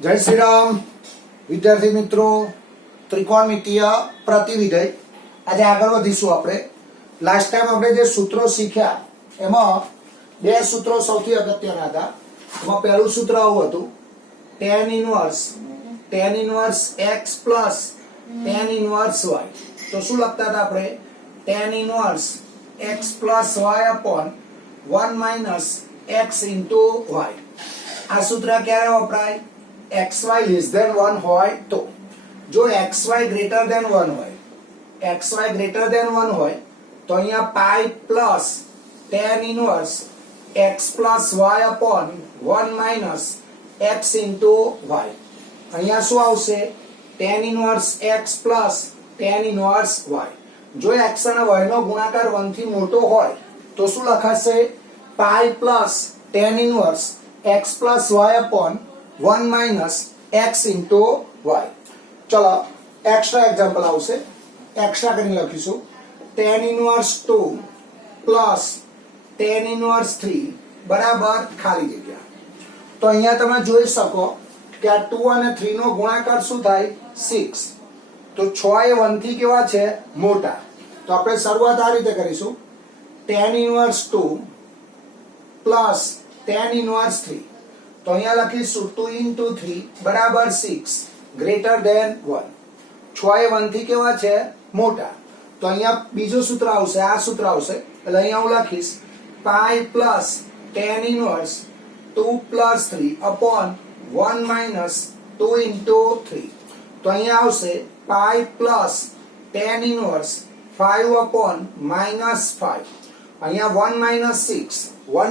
जय श्री राम विद्यार्थी मित्रों त्रिकोणमितीय प्रतिविधेय आज आगे વધીશું આપણે લાસ્ટ ટાઈમ આપણે જે સૂત્રો શીખ્યા એમાં બે સૂત્રો સૌથી અગત્યના હતા એમાં પહેલું સૂત્ર આવું હતું tan inverse x plus tan inverse y તો શું લખતા હતા આપણે tan inverse x plus y upon 1 minus x into y આ સૂત્ર ક્યારે વપરાય xy less than 1 હોય તો જો xy greater than 1 હોય xy greater than 1 હોય તો અહીંયા pi plus tan inverse x plus y upon 1 minus x into y અહીંયા શું આવશે tan inverse x plus tan inverse y જો x અને y નો ગુણાકાર 1 થી મોટો હોય તો શું લખાશે pi plus tan inverse x plus y upon 1 minus x into y चलो एक्स्ट्रा एग्जांपल आवશે एक्स्ट्रा કરીને લખીશું tan inverse 2 plus tan inverse 3 બરાબર ખાલી જગ્યા તો અહીંયા તમે જોઈ શકો કે આ 2 અને 3 નો ગુણાકાર શું થાય 6 તો 6 એ 1 થી કેવા છે મોટા તો આપણે શરૂઆત આ રીતે કરીશું tan inverse 2 plus tan inverse 3 તો અહીંયા લખીશું 2 into 3 બરાબર 6 greater than 1 6 એ 1 થી કેવા છે મોટા તો અહીંયા બીજું સૂત્ર આવશે આ સૂત્ર આવશે એટલે અહીંયા હું લખીશ pi plus tan inverse 2 plus 3 upon 1 minus 2 into 3 તો અહીંયા આવશે pi plus tan inverse 5 upon minus 5 અહીંયા 1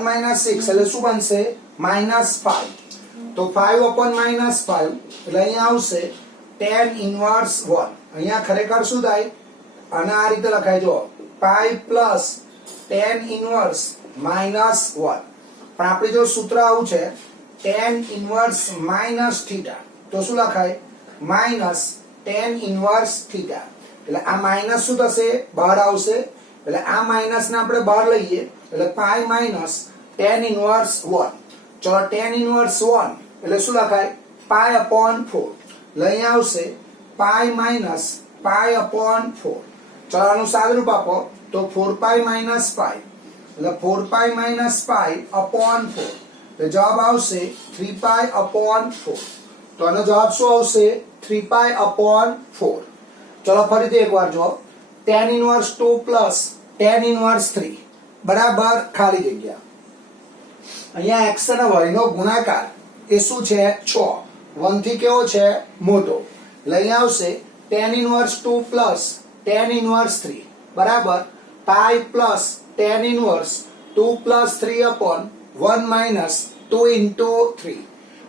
minus 6 એટલે શું બનશે minus 5 તો 5 upon minus 5 એટલે અહીંયા આવશે tan inverse 1 અહીંયા ખરેખર શું થાય અને આ રીતે લખાય જો pi plus tan inverse minus 1 પણ આપણે જો સૂત્ર આવું છે tan inverse minus theta તો શું લખાય minus tan inverse theta એટલે આ માઈનસ શું થશે બહાર આવશે એટલે આ માઈનસ ને આપણે બહાર લઈએ એટલે pi minus tan inverse 1 ચલો tan inverse 1 એટલે શું લખાય pi upon 4 એટલે અહીંયા આવશે pi minus pi upon 4 ચલો આનું સાદુરૂપ આપો તો 4 pi minus pi એટલે 4 pi minus pi upon 4 એટલે જવાબ આવશે 3 pi upon 4 તો આનો જવાબ શું આવશે 3 pi upon 4 ચલો ફરીથી એકવાર જો tan inverse 2 plus tan inverse 3 બરાબર ખાલી જગ્યા અહીંયા x અને y નો ગુણાકાર એ શું છે 6 1 થી કેવો છે મોટો એટલે અહીંયા આવશે tan inverse 2 plus tan inverse 3 બરાબર pi plus tan inverse 2 plus 3 upon 1 minus 2 into 3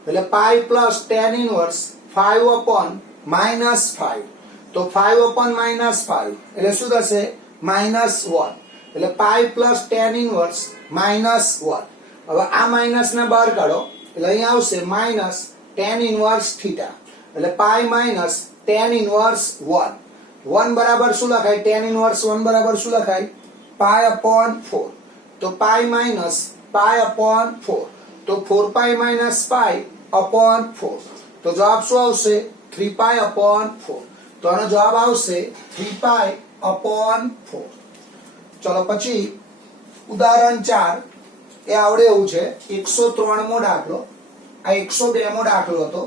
એટલે pi plus tan inverse 5 upon minus 5 તો 5 upon minus 5 એટલે શું થશે minus 1 એટલે pi plus tan inverse minus 1 હવે આ માઈનસ ને બહાર કાઢો એટલે અહીંયા આવશે માઈનસ tan inverse theta એટલે pi minus tan inverse 1 1 બરાબર શું લખાય tan inverse 1 બરાબર શું લખાય pi upon 4 તો pi minus pi upon 4 તો 4 pi minus pi upon 4 તો જવાબ શું આવશે 3 pi upon 4 તો આનો જવાબ આવશે 3 pi upon 4 ચલો પછી ઉદાહરણ 4 એ આવડે એવું છે 103 મો દાખલો આ 102 મો દાખલો હતો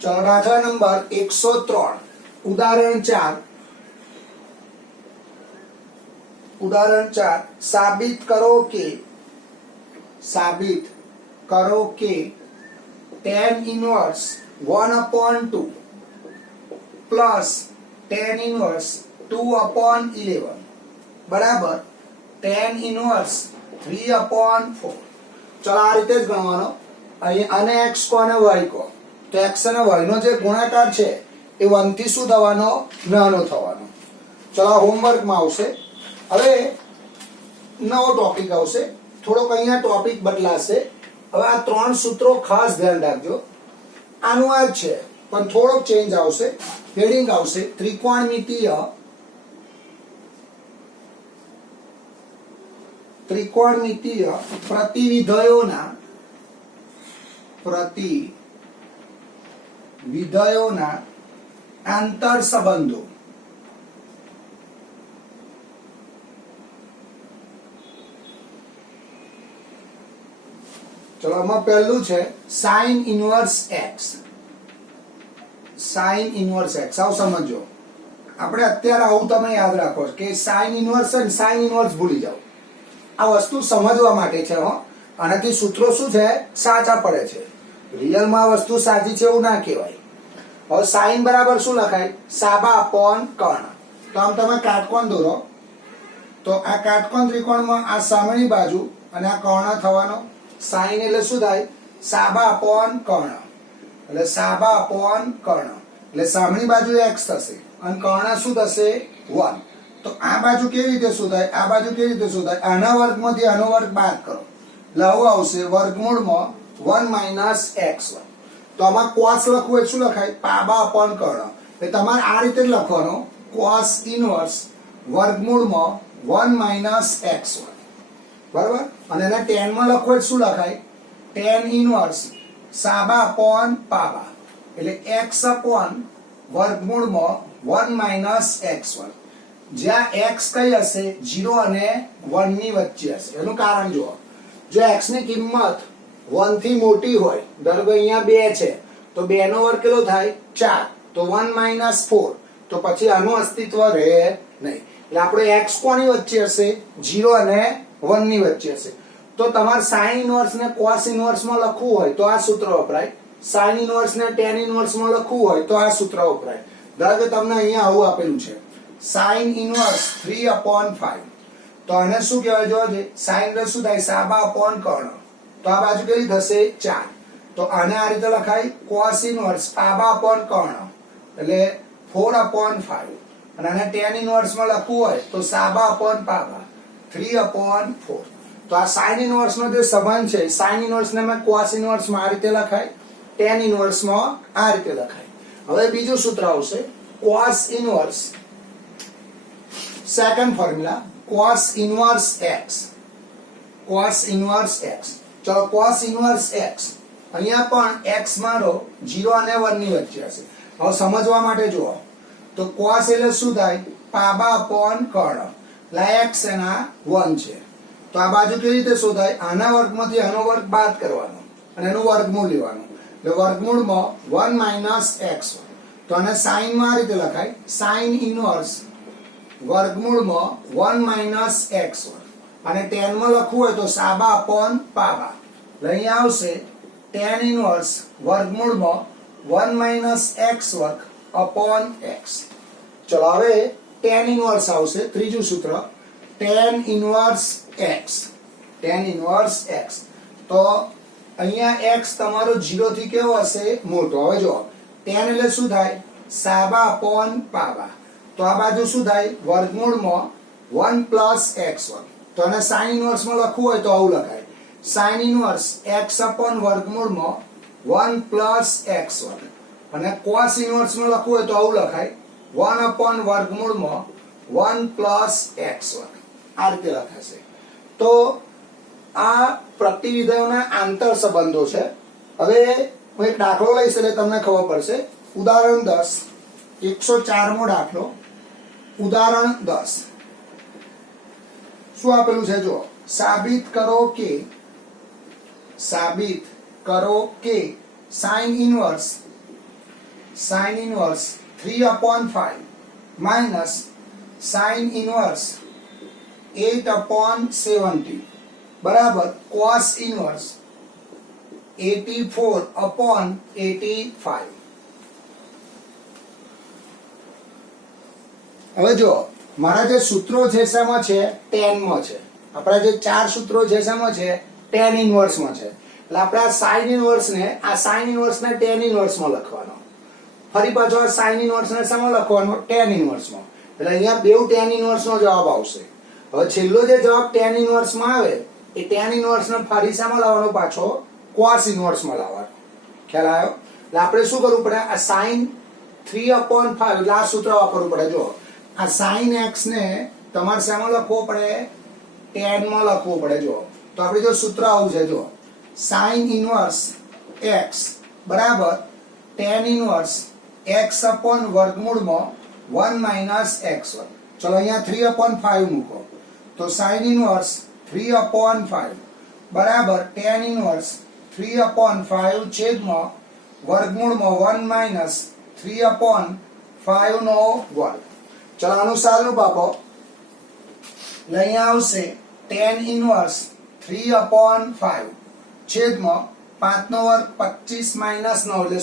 ચલો દાખલા નંબર 103 ઉદાહરણ 4 સાબિત કરો કે tan inverse 1 upon 2 plus tan inverse 2 upon 11 બરાબર tan inverse 3 upon 4 ચલો આ રીતે જ ગણવાનો અહીં અને x કો અને y કો તો x અને y નો જે ગુણાકાર છે એ 1 થી શું થવાનો નાનો થવાનો ચલો હોમવર્ક માં આવશે હવે નવો ટોપિક આવશે થોડોક અહીંયા ટોપિક બદલાશે હવે આ ત્રણ સૂત્રો ખાસ ધ્યાન રાખજો આનું આ છે પણ થોડોક ચેન્જ આવશે हेडिंग આવશે ત્રિકોણમિતીય ત્રિકોણમિતીય પ્રતિવિધયોના આંતર સંબંધો. ચલો આમાં પહેલું છે sine inverse x. Sine inverse x આવ સમજો. આપણે અત્યારે આવું તમે યાદ રાખો કે સાઇન ઇનવર્સ અને સાઇન ઇનવર્સ ભૂલી જાઓ. આ વસ્તુ સમજવા માટે છે હો. આનાથી સૂત્રો શું છે સાચા પડે છે. રિયલમાં આ વસ્તુ સાચી છે એવું ના કહેવાય. હવે સાઇન બરાબર શું લખાય? સાબા અપોન કર્ણ. તો આમ તમે કાટકોણ દોરો તો આ કાટકોણ ત્રિકોણમાં આ સામેની બાજુ અને આ કર્ણ થવાનો. સાઇન એટલે શું થાય? સાબા અપોન કર્ણ. એટલે સાબા અપોન કર્ણ એટલે સામેની બાજુ x થશે અને કર્ણ શું થશે? 1. તો આ બાજુ કેવી રીતે શું થાય? આ બાજુ કેવી રીતે શું થાય? આના વર્ગમાંથી આનો વર્ગ બાદ કરો એટલે આવું આવશે વર્ગમૂળમાં 1 - x1. તો આમાં cos લખવું હોય શું લખાય? પાબા અપોન કર્ણ. એટલે તમારે આ રીતે જ લખવાનો cos ઇનવર્સ વર્ગમૂળમાં 1 - x1. બરાબર. અને એના tan માં લખવું હોય શું લખાય? tan ઇનવર્સ સાબા અપોન પાબા એટલે x અપોન વર્ગમૂળમાં 1 - x1. જ્યાં x કઈ હશે? 0 અને 1 ની વચ્ચે હશે. એનું કારણ જુઓ. જો x ની કિંમત 1 થી મોટી હોય, ધારો કે અહીંયા 2 છે તો 2 નો વર્ગ કેટલો થાય? 4. તો 1 - 4 તો પછી આનું અસ્તિત્વ રહે નહીં. એટલે આપણો x કોની વચ્ચે હશે? 0 અને 1 ની વચ્ચે હશે. તો તમારે સાઇન ઇનવર્સ ને કોસ ઇનવર્સ માં લખવું હોય તો આ સૂત્ર વપરાય. સાઇન ઇનવર્સ ને tan ઇનવર્સ માં લખવું હોય તો આ સૂત્ર વપરાય. ધારો કે તમને અહીંયા આવું આપેલું છે સાઇન ઇનવર્સ 3/5. તો આને શું કહેવાય? જોજો સાઇન એટલે શું થાય? સાબા અપોન કર્ણ. તો આ બાજુ કેટલી થશે? 4. તો આને આ રીતે લખાય કોસ ઇનવર્સ પાબા અપોન કર્ણ એટલે 4/5. અને આને tan ઇનવર્સ માં લખવું હોય તો સાબા અપોન પાબા 3/4. તો આ સાઇન ઇનવર્સ નો જે સંબંધ છે, સાઇન ઇનવર્સ ને મેં કોસ ઇનવર્સ માં આ રીતે લખાય, tan ઇનવર્સ માં આ રીતે લખાય. હવે બીજું સૂત્ર આવશે cos inverse. Second formula cos inverse x. cos inverse x. ચલો cos ઇનવર્સ x અહીંયા પણ x મારો 0 અને 1 ની વચ્ચે હશે. હવે સમજવા માટે જુઓ તો cos એટલે શું થાય? પાબા અપોન કર્ણ. એટલે x એના 1 છે. તો આ બાજુ કેવી રીતે શું થાય? આના વર્ગમાંથી આનો વર્ગ બાદ કરવાનો અને એનું વર્ગમૂળ લેવાનું. એટલે વર્ગમૂળમાં 1 - x1. તો આને સાઇન માં આ રીતે લખાય સાઇન ઇનવર્સ વર્ગમૂળમાં 1 - x1. અને tan માં લખવું હોય તો સાબા અપોન પાબા. એટલે અહીંયા આવશે tan ઇનવર્સ વર્ગમૂળમાં 1 - x² અપોન x. ચલો હવે tan ઇનવર્સ આવશે. ત્રીજું સૂત્ર tan inverse x. tan inverse x. તો અહીંયા x તમારો 0 થી કેવો હશે? મોટો. હવે જો tan એટલે શું થાય? સાબા અપોન પાબા. તો આ બાજુ શું થાય? વર્ગમૂળમાં 1 + x1. તો આને સાઇન ઇનવર્સ માં લખવું હોય તો આવું લખાય સાઇન ઇનવર્સ x અપોન વર્ગમૂળમાં 1 + x1. અને કોસ ઇનવર્સ માં લખવું હોય તો આવું લખાય 1 અપોન વર્ગમૂળમાં 1 + x1. આ રીતે લખાશે. તો આ પ્રતિવિધયોના આંતર સંબંધો છે. હવે હું એક દાખલો લઈશ એટલે તમને ખબર પડશે. ઉદાહરણ 10 104મો દાખલો. ઉદાહરણ 10 શું આપેલું છે? જો સાબિત કરો કે sine inverse 3/5 minus sine inverse 8/70 બરાબર cos ઇનવર્સ 84/85. હવે જો મારા જે સૂત્રો છે શેમાં છે? tan માં છે. આપણા જે 4 સૂત્રો છે શેમાં છે? tan ઇનવર્સ માં છે. એટલે આપણે આ સાઇન ઇનવર્સ ને tan ઇનવર્સ માં લખવાનો. ફરી પાછો આ સાઇન ઇનવર્સ ને શેમાં લખવાનો? tan ઇનવર્સ માં. એટલે અહીંયા બેવ tan ઇનવર્સ નો જવાબ આવશે. હવે છેલ્લો જે જવાબ tan ઇનવર્સ માં આવે એ tan ઇનવર્સ ને ફરી શેમાં લાવવાનો? પાછો cos ઇનવર્સ માં લાવવાનો. ખ્યાલ આવ્યો? એટલે આપણે શું કરવું પડે? આ sin 3/5 એટલે આ સૂત્ર વાપરવું પડે. જો આ sin x ને તમારે શેમાં લખવો પડે? tan માં લખવું પડે. જો તો આપણે જો સૂત્ર આવું છે, જો sin ઇનવર્સ x બરાબર tan ઇનવર્સ x upon વર્ગમૂળમાં 1 minus x1. ચલો અહીંયા 3/5 મૂકો તો sin ઇનવર્સ 3/5 બરાબર tan ઇનવર્સ 3/5 છેદમાં વર્ગમૂળમાં 1 minus 3/5 નો વર્ગ. ચલો આનું સાદુરૂપ આપો એટલે અહીંયા આવશે tan ઇનવર્સ 3/5 છેદમાં 5 નો વર્ગ 25 minus 9 એટલે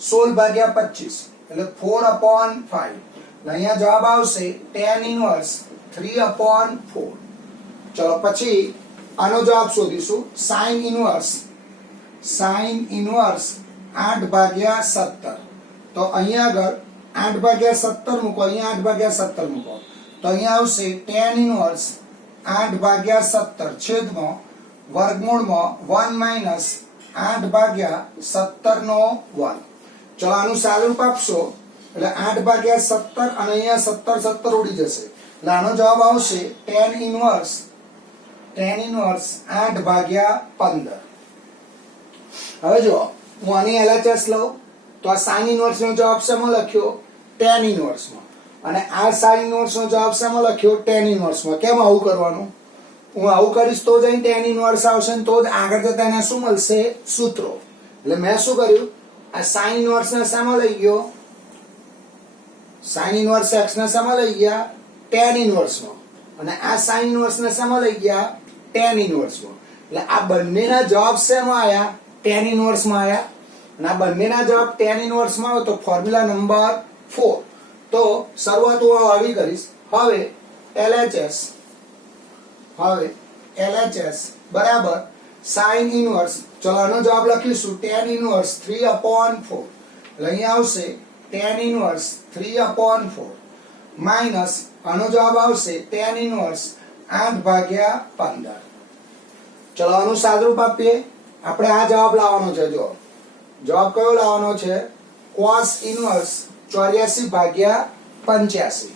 16 ભાગ્યા 25 એટલે 4/5. અહીંયા જવાબ આવશે tan ઇનવર્સ 3/4. ચલો પછી આનો જવાબ શોધીશું. sin inverse 8/17. તો અહીંયા આગળ 8/17 મૂકો, અહીંયા 8/17 મૂકો તો અહીંયા આવશે tan ઇનવર્સ 8/17 છેદમાં વર્ગમૂળમાં 1 minus 8/17 નો વર્ગ. ચલો આનું સાદુરૂપ આપશો એટલે 8/17 અને અહીંયા 17 ઉડી જશે એટલે આનો જવાબ આવશે tan ઇનવર્સ 8/15. હવે જો હું આની LHS લઉં તો આ sin ઇનવર્સ નો જવાબ શેમાં લખ્યો? tan ઇનવર્સ માં. અને આ sin ઇનવર્સ નો જવાબ શેમાં લખ્યો? tan ઇનવર્સ માં. કેમ આવું કરવાનું? હું આવું કરીશ તો જ અહીં tan ઇનવર્સ આવશે ને તો જ આગળ જતા એને શું મળશે? સૂત્રો. એટલે મેં શું કર્યું? આ sin ઇનવર્સ ને શેમાં લઈ ગયો? sin ઇનવર્સ x ને શેમાં લઈ ગયા? tan ઇનવર્સ માં. અને આ sin ઇનવર્સ ને શેમાં લઈ ગયા? tan ઇનવર્સ માં. એટલે આ બંનેના જવાબ શેમાં આયા? tan ઇનવર્સ માં આયા. અને આ બંનેના જવાબ tan ઇનવર્સ માં આવે તો ફોર્મ્યુલા નંબર 4. તો શરૂઆત હું આવી કરીશ. હવે LHS બરાબર sin ઇનવર્સ. ચલો આનો જવાબ લખીશું tan ઇનવર્સ 3/4. એટલે અહીંયા આવશે tan ઇનવર્સ 3/4 માઈનસ આનો જવાબ આવશે tan ઇનવર્સ 8/15. ચલો આનું સાદુરૂપ આપીએ. આપણે આ જવાબ લાવવાનો છે. જો જવાબ કયો લાવવાનો છે? cos inverse 84/85.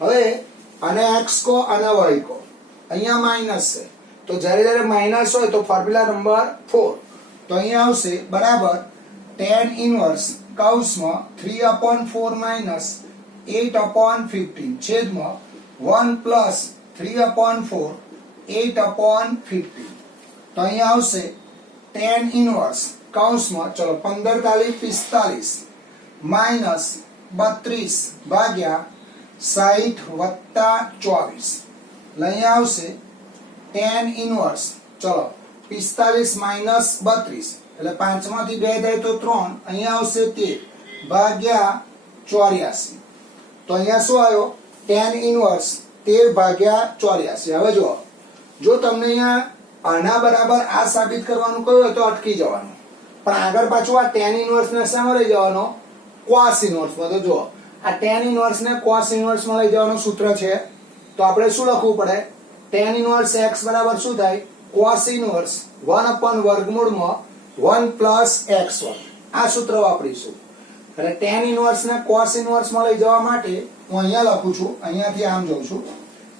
હવે આને x કો અને y કો અહીંયા માઈનસ છે તો જ્યારે માઈનસ હોય તો ફોર્મ્યુલા નંબર 4. તો અહીંયા આવશે બરાબર tan ઇનવર્સ કૌંસમાં 3/4 minus 8/15 છેદમાં 1 plus 3/4 8/15. તો અહીંયા આવશે tan ઇનવર્સ કૌંસમાં ચલો 15 તાલી 45 માઈનસ 32 ભાગ્યા 60 વત્તા 24. અહીંયા આવશે tan ઇનવર્સ ચલો 45 માઈનસ 32 એટલે 5 માંથી 2 જાય તો 3. અહીંયા આવશે 13 ભાગ્યા 84. તો અહીંયા શું આવ્યો? tan ઇનવર્સ 13 ભાગ્યા 84. હવે જો તમને અહીંયા આના બરાબર આ સાબિત કરવાનું કહ્યું હોય તો અટકી જવાનું, પણ આગળ પાછું આ tan ઇનવર્સ ને શામાં લઈ જવાનો? cos ઇનવર્સ માં. તો જો આ tan ઇનવર્સ ને cos ઇનવર્સ માં લઈ જવાનું સૂત્ર છે તો આપણે શું લખવું પડે? tan ઇનવર્સ x બરાબર શું થાય? cos ઇનવર્સ 1 વર્ગમૂળમાં 1 plus x1. આ સૂત્ર વાપરીશું. એટલે tan ઇનવર્સ ને cos ઇનવર્સ માં લઈ જવા માટે હું અહીંયા લખું છું, અહીંયાથી આમ જઉં છું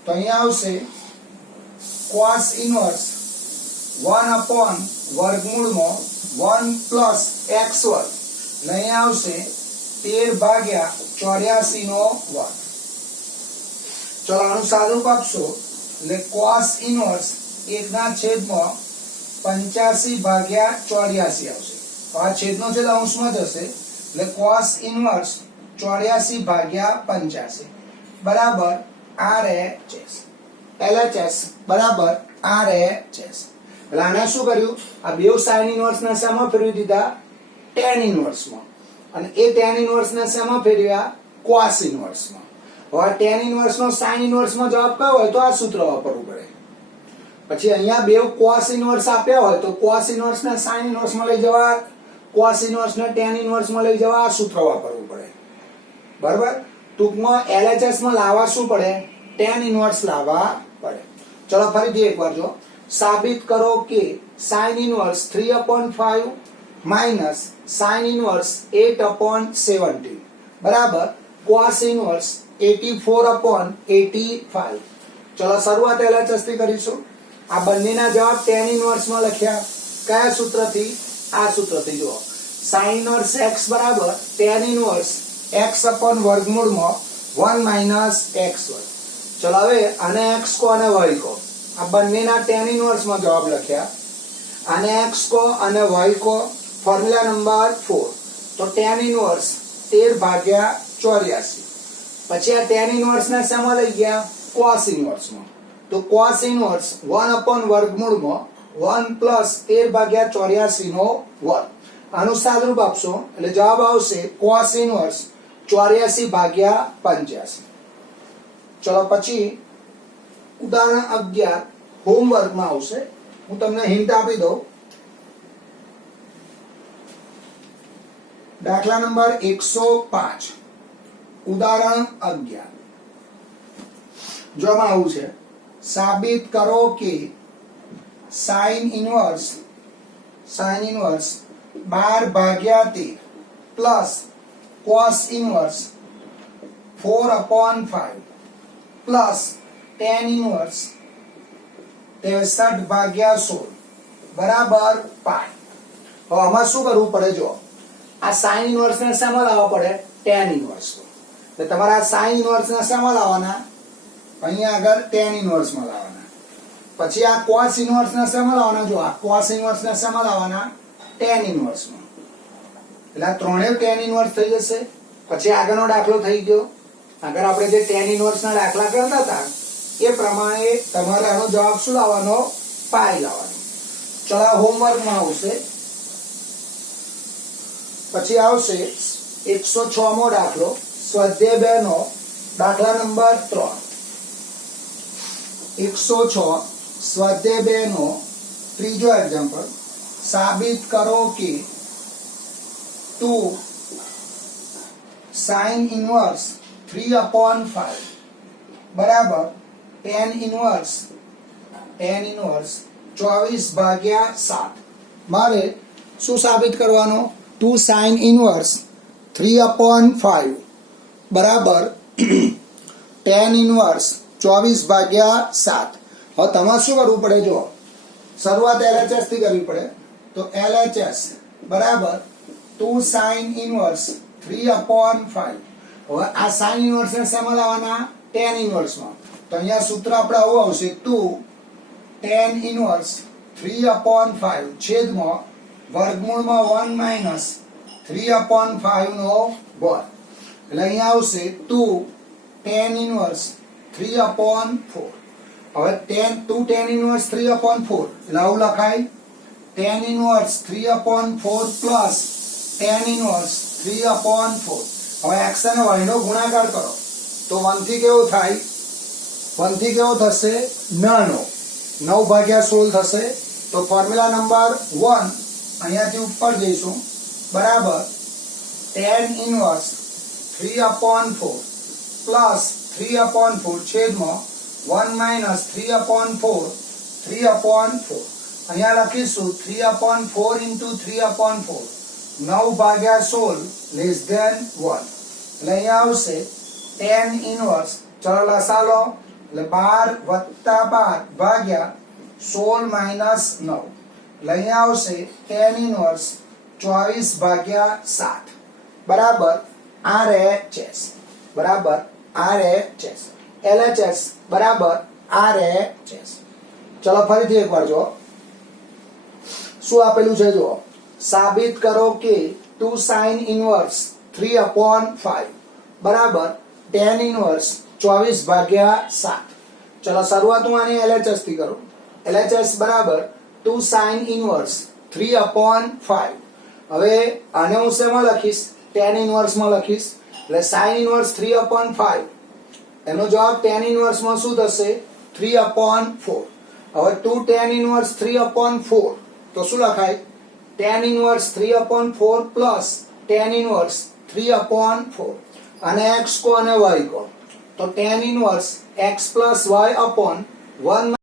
તો અહીંયા આવશે cos ઇનવર્સ 1 વર્ગમૂળમાં 1 plus x1. એટલે અહીંયા આવશે 13 ભાગ્યા 84 નો વર્ગ. ચલો આનું સાદુરૂપ આપશો એટલે cos ઇનવર્સ 1/85 ભાગ્યા 84 આવશે. તો આ છેદનો છેદ અંશમાં જશે એટલે cos ઇનવર્સ 84 ભાગ્યા 85 બરાબર RHS. LHS બરાબર RHS. એટલે આને શું કર્યું? આ બે sin ઇનવર્સ ના શામાં ફેરવી દીધા? tan ઇનવર્સ માં. અને એ tan ઇનવર્સ ના શામાં ફેરવ્યા? cos ઇનવર્સ માં. હવે tan ઇનવર્સ નો sin ઇનવર્સ માં જવાબ કયો હોય તો આ સૂત્ર વાપરવું પડે. પછી અહીંયા બે cos ઇનવર્સ આપ્યા હોય તો cos ઇનવર્સ ને sin ઇનવર્સ માં લઈ જવા, cos ઇનવર્સ ને tan ઇનવર્સ માં લઈ જવા, આ સૂત્ર વાપરવું પડે. બરાબર? ટૂંકમાં LHS માં લાવવા શું પડે? tan ઇનવર્સ લાવવા પડે. ચલો ફરીથી એકવાર જો સાબિત કરો કે sin inverse 3/5 minus sin inverse 8/17 બરાબર cos ઇનવર્સ 84/85. ચલો શરૂઆત LHS થી કરીશું. આ બંનેના જવાબ tan ઇન્વર્સ માં લખ્યા. કયા સૂત્રથી? આ સૂત્રથી. જુઓ, sin ઇન્વર્સ x બરાબર tan ઇન્વર્સ x upon વર્ગમૂળમાં 1 minus x વર્ગ. ચલો હવે આને x કો અને y કો. આ બંનેના tan ઇન્વર્સ માં જવાબ લખ્યા. આને x કો અને y કો. Formula number 4. તો tan ઇન્વર્સ 13 ભાગ્યા 84. પછી આ tan ઇન્વર્સ ને શેમાં લઈ ગયા? cos ઇન્વર્સ માં. તો cos ઇન્વર્સ 1 upon વર્ગમૂળમાં 1 plus 13 ભાગ્યા 84 નો વર્ગ. આનું સાદુરૂપ આપશો એટલે જવાબ આવશે cos ઇન્વર્સ 84 ભાગ્યા 85. ચલો પછી ઉદાહરણ 11 હોમવર્કમાં આવશે. હું તમને હિન્ટ આપી દઉં. દાખલા નંબર 105 ઉદાહરણ 11. જોમાં આવું છે, સાબિત કરો કે sin ઇન્વર્સ 12 ભાગ્યા 13 plus cos inverse 4/5 plus tan inverse 63 ભાગ્યા 16 બરાબર પાઈ. હવે આમાં શું કરવું પડે? જો આ sin ઇન્વર્સ ને શેમાં લાવવા પડે? tan inverse. એટલે તમારે આ sin ઇન્વર્સ ને શેમાં લાવવાના? અહીંયા આગળ tan ઇન્વર્સ માં લાવવાના. પછી આ cos ઇન્વર્સ ને શેમાં લાવવાના? જો આ cos ઇન્વર્સ ને શેમાં લાવવાના? tan ઇન્વર્સ માં. એટલે આ ત્રણેય tan ઇન્વર્સ થઈ જશે. પછી આગળનો દાખલો થઈ ગયો. આગળ આપણે જે tan ઇન્વર્સ ના દાખલા કરતા હતા એ પ્રમાણે તમારે આનો જવાબ શું લાવવાનો? પાઈ લાવવાનો. ચલો હોમવર્ક માં આવશે. પછી આવશે 106 મો દાખલો, સ્વાધ્યાય 2 નો દાખલા નંબર 3. 106 સ્વાધ્યાય 2 નો ત્રીજો એક્ઝામ્પલ. સાબિત કરો કે 2 sin ઇન્વર્સ 3/5 બરાબર tan ઇન્વર્સ 24 ભાગ્યા 7. મારે શું સાબિત કરવાનો? 2 sin ઇન્વર્સ 3/5 બરાબર tan ઇન્વર્સ 24 ભાગ્યા 7. હવે તમારે શું કરવું પડે? જો શરૂઆત LHS થી કરવી પડે. તો LHS બરાબર 2 sin ઇન્વર્સ 3/5. હવે આ sin ઇન્વર્સ ને શેમાં લાવવાના? tan ઇન્વર્સ માં. તો અહીંયા સૂત્ર આપણે આવું આવશે 2 tan ઇન્વર્સ 3/5 છેદમાં વર્ગમૂળમાં 1 minus 3/5 નો વર્ગ. એટલે અહીંયા આવશે 2 tan ઇન્વર્સ 3/4. હવે 2 tan ઇન્વર્સ 3/4 એટલે આવું લખાય tan inverse 3/4 plus tan inverse 3/4. હવે x અને y નો ગુણાકાર કરો તો 1 થી કેવો થાય? 1 થી કેવો થશે? 9 ભાગ્યા 16 થશે. તો ફોર્મ્યુલા નંબર 1 અહીંયાથી ઉપર જઈશું બરાબર tan ઇન્વર્સ 3/4 પ્લસ 3/4 છેદમાં 1 minus 3/4 3/4. અહીંયા લખીશું 3/4 into 3/4 9 ભાગ્યા 16 લેસ ધેન 1. એટલે અહીંયા આવશે tan ઇન્વર્સ. ચલો લસાલો એટલે 12 + 12 ભાગ્યા 16 minus 9. એટલે અહીંયા આવશે tan ઇન્વર્સ 24 ભાગ્યા 7 બરાબર RHS. બરાબર RHS. LHS બરાબર RHS. ચલો ફરીથી એકવાર જો શું આપેલું છે. જો સાબિત કરો કે 2 sin ઇન્વર્સ 3/5 બરાબર tan ઇન્વર્સ 24 ભાગ્યા 7. ચલો શરૂઆત હું આની LHS થી કરું. LHS બરાબર 2 sin ઇન્વર્સ 3/5. હવે આને હું શેમાં લખીશ? tan ઇન્વર્સ માં લખીશ. એટલે sin ઇન્વર્સ 3/5 એનો જવાબ tan ઇન્વર્સ માં શું થશે? 3/4. હવે 2 tan ઇન્વર્સ 3/4 તો શું લખાય? tan inverse 3/4 plus tan inverse 3/4. અને x કો અને y કો. તો tan inverse x plus y upon 1